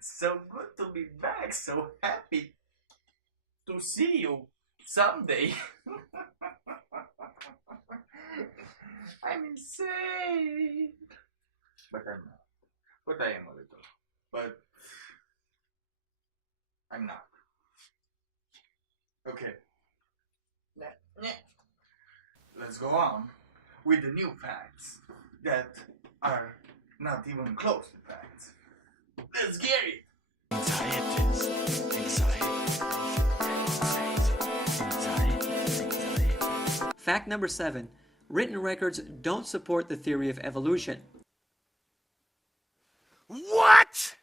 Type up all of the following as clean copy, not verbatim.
So good to be back. So happy to see you someday. I'm insane. But I'm not. But I am a little. But I'm not. Okay. Let's go on with the new facts that are not even close to facts. Let's get it. Anxieties, anxiety. Fact number 7. Written records don't support the theory of evolution. What?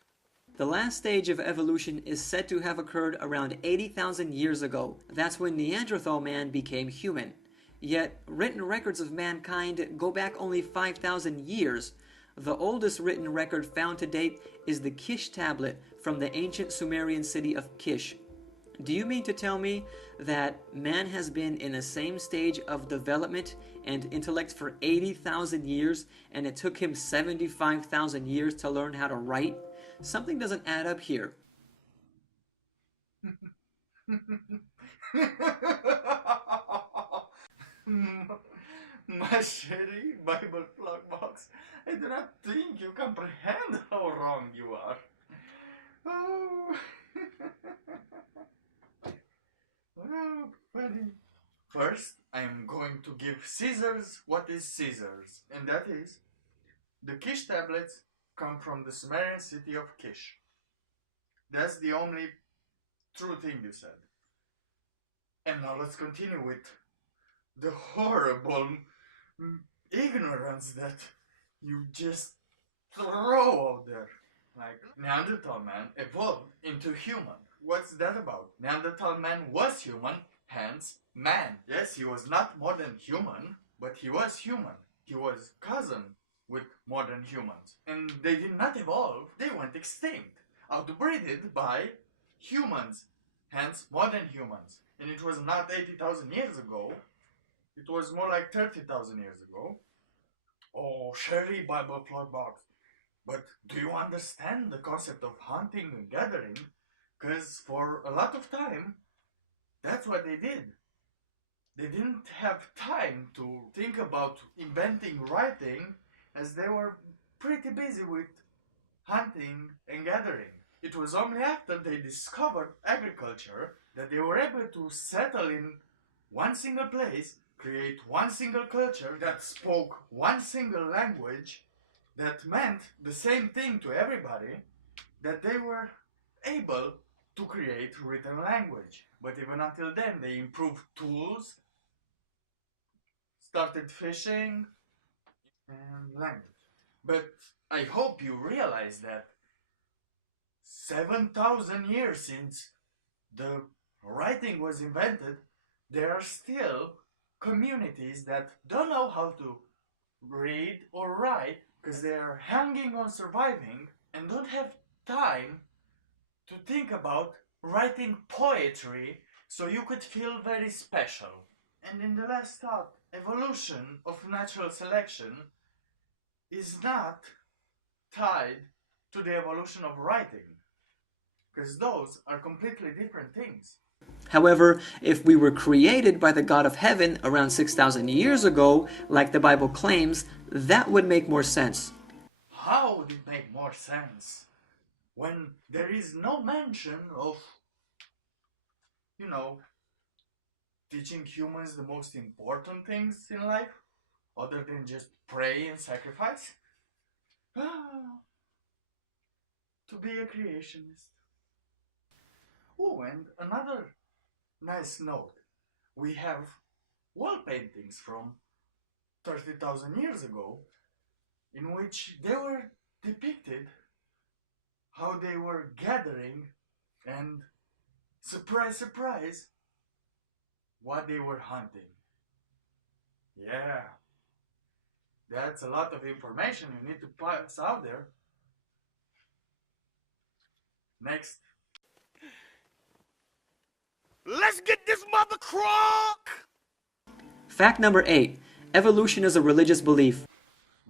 The last stage of evolution is said to have occurred around 80,000 years ago. That's when Neanderthal man became human. Yet, written records of mankind go back only 5,000 years. The oldest written record found to date is the Kish tablet from the ancient Sumerian city of Kish. Do you mean to tell me that man has been in the same stage of development and intellect for 80,000 years and it took him 75,000 years to learn how to write? Something doesn't add up here. My shitty Bible plug box. I do not think you comprehend how wrong you are. Oh, oh buddy. First, I am going to give Caesar's what is Caesar's, and that is the Kish tablets come from the Sumerian city of Kish. That's the only true thing you said. And now let's continue with the horrible ignorance that you just throw out there. Like, Neanderthal man evolved into human. What's that about? Neanderthal man was human, hence man. Yes, he was not modern human, but he was human. He was cousin with modern humans. And they did not evolve, they went extinct. Outbreeded by humans, hence modern humans. And it was not 80,000 years ago, it was more like 30,000 years ago. Oh, Sherry Bible plot box. But do you understand the concept of hunting and gathering? Because for a lot of time, that's what they did. They didn't have time to think about inventing writing as they were pretty busy with hunting and gathering. It was only after they discovered agriculture that they were able to settle in one single place, create one single culture that spoke one single language that meant the same thing to everybody, that they were able to create written language. But even until then, they improved tools, started fishing, and language. But I hope you realize that 7,000 years since the writing was invented, there are still communities that don't know how to read or write because they are hanging on surviving and don't have time to think about writing poetry so you could feel very special. And in the last thought, evolution of natural selection is not tied to the evolution of writing, because those are completely different things. However, if we were created by the God of heaven around 6,000 years ago, like the Bible claims, that would make more sense. How would it make more sense when there is no mention of, you know, teaching humans the most important things in life other than just pray and sacrifice? To be a creationist. Oh, and another nice note. We have wall paintings from 30,000 years ago in which they were depicted how they were gathering and, surprise, surprise, what they were hunting. Yeah, that's a lot of information you need to pass out there. Next. Let's get this mother crock! Fact number 8. Evolution is a religious belief.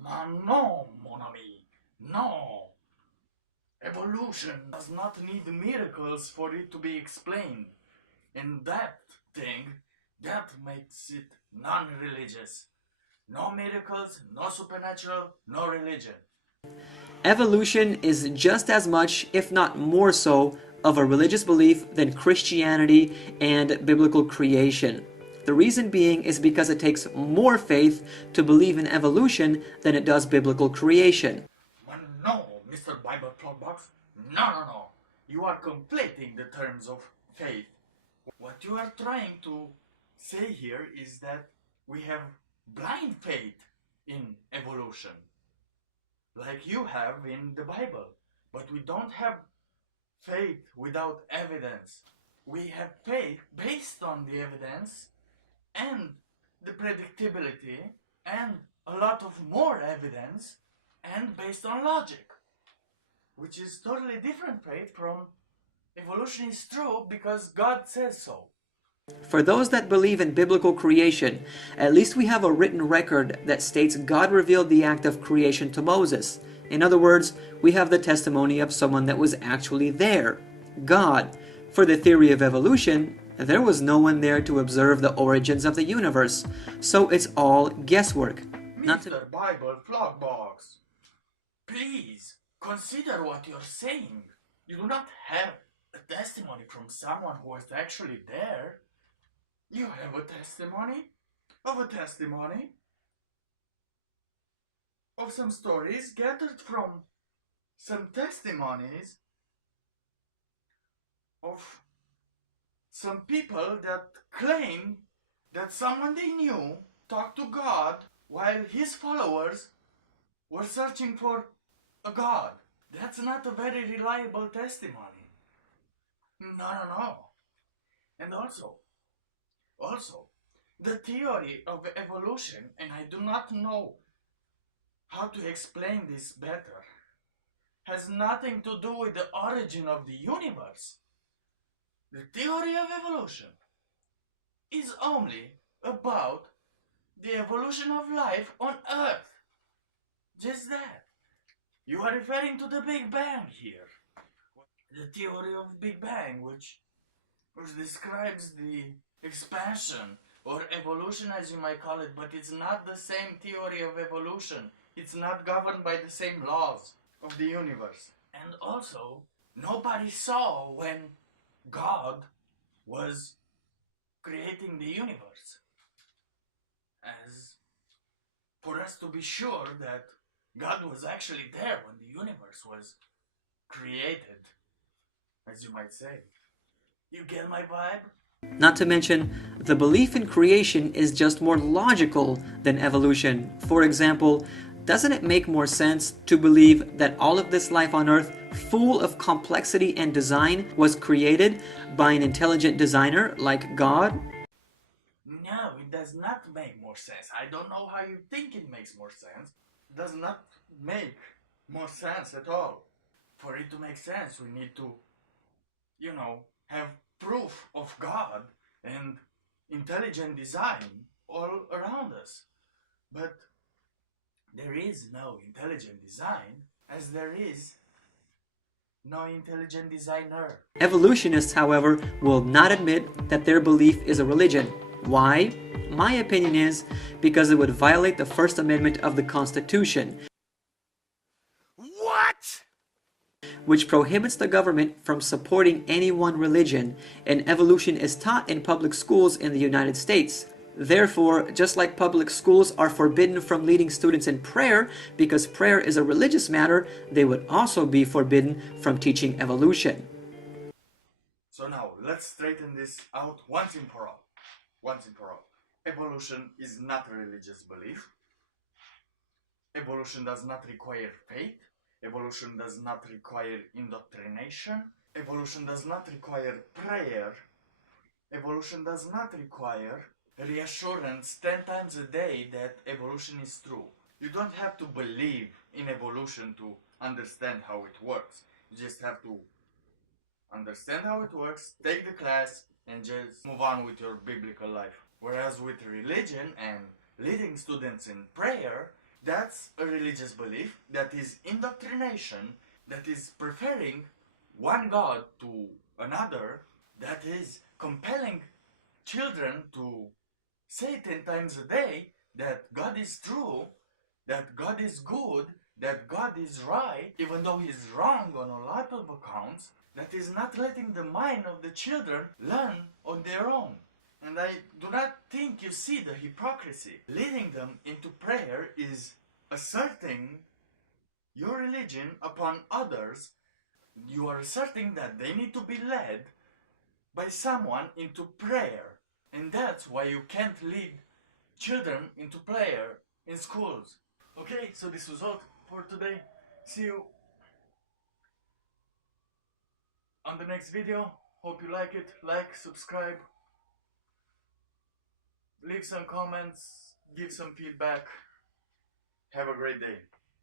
Non, mon ami, no. Evolution does not need miracles for it to be explained. And that thing, that makes it non-religious. No miracles, no supernatural, no religion. Evolution is just as much, if not more so, of a religious belief than Christianity and biblical creation. The reason being is because it takes more faith to believe in evolution than it does biblical creation. But no, Mr. Bible Plotbox, no. You are conflating the terms of faith. What you are trying to say here is that we have blind faith in evolution, like you have in the Bible. But we don't have faith without evidence. We have faith based on the evidence and the predictability and a lot of more evidence and based on logic, which is totally different faith from evolution is true because God says so. For those that believe in biblical creation, at least we have a written record that states God revealed the act of creation to Moses. In other words, we have the testimony of someone that was actually there, God. For the theory of evolution, there was no one there to observe the origins of the universe, so it's all guesswork. Mr. Bible Flogbox, please consider what you're saying. You do not have a testimony from someone who was actually there. You have a testimony of some stories gathered from some testimonies of some people that claim that someone they knew talked to God while his followers were searching for a God. That's not a very reliable testimony. No. And also, the theory of evolution, and I do not know how to explain this better, has nothing to do with the origin of the universe. The theory of evolution is only about the evolution of life on Earth. Just that. You are referring to the Big Bang here. The theory of Big Bang, which describes the expansion or evolution as you might call it, but it's not the same theory of evolution. It's not governed by the same laws of the universe. And also, nobody saw when God was creating the universe. As for us to be sure that God was actually there when the universe was created, as you might say. You get my vibe? Not to mention, the belief in creation is just more logical than evolution. For example, doesn't it make more sense to believe that all of this life on Earth, full of complexity and design, was created by an intelligent designer like God? No, it does not make more sense. I don't know how you think it makes more sense. It does not make more sense at all. For it to make sense, we need to, have proof of God and intelligent design all around us. But there is no intelligent design as there is no intelligent designer. Evolutionists, however, will not admit that their belief is a religion. Why? My opinion is because it would violate the First Amendment of the Constitution, What? which prohibits the government from supporting any one religion, and evolution is taught in public schools in the United States. Therefore, just like public schools are forbidden from leading students in prayer because prayer is a religious matter, they would also be forbidden from teaching evolution. So now, let's straighten this out once and for all. Evolution is not a religious belief. Evolution does not require faith. Evolution does not require indoctrination. Evolution does not require prayer. Evolution does not require reassurance 10 times a day that evolution is true. You don't have to believe in evolution to understand how it works. You just have to understand how it works, take the class, and just move on with your biblical life. Whereas with religion and leading students in prayer, that's a religious belief that is indoctrination that is preferring one God to another, that is compelling children to say 10 times a day that God is true, that God is good, that God is right, even though He's wrong on a lot of accounts, that is not letting the mind of the children learn on their own. And I do not think you see the hypocrisy. Leading them into prayer is asserting your religion upon others. You are asserting that they need to be led by someone into prayer. And that's why you can't lead children into prayer in schools. Okay, so this was all for today. See you on the next video. Hope you like it. Like, subscribe, leave some comments, give some feedback. Have a great day.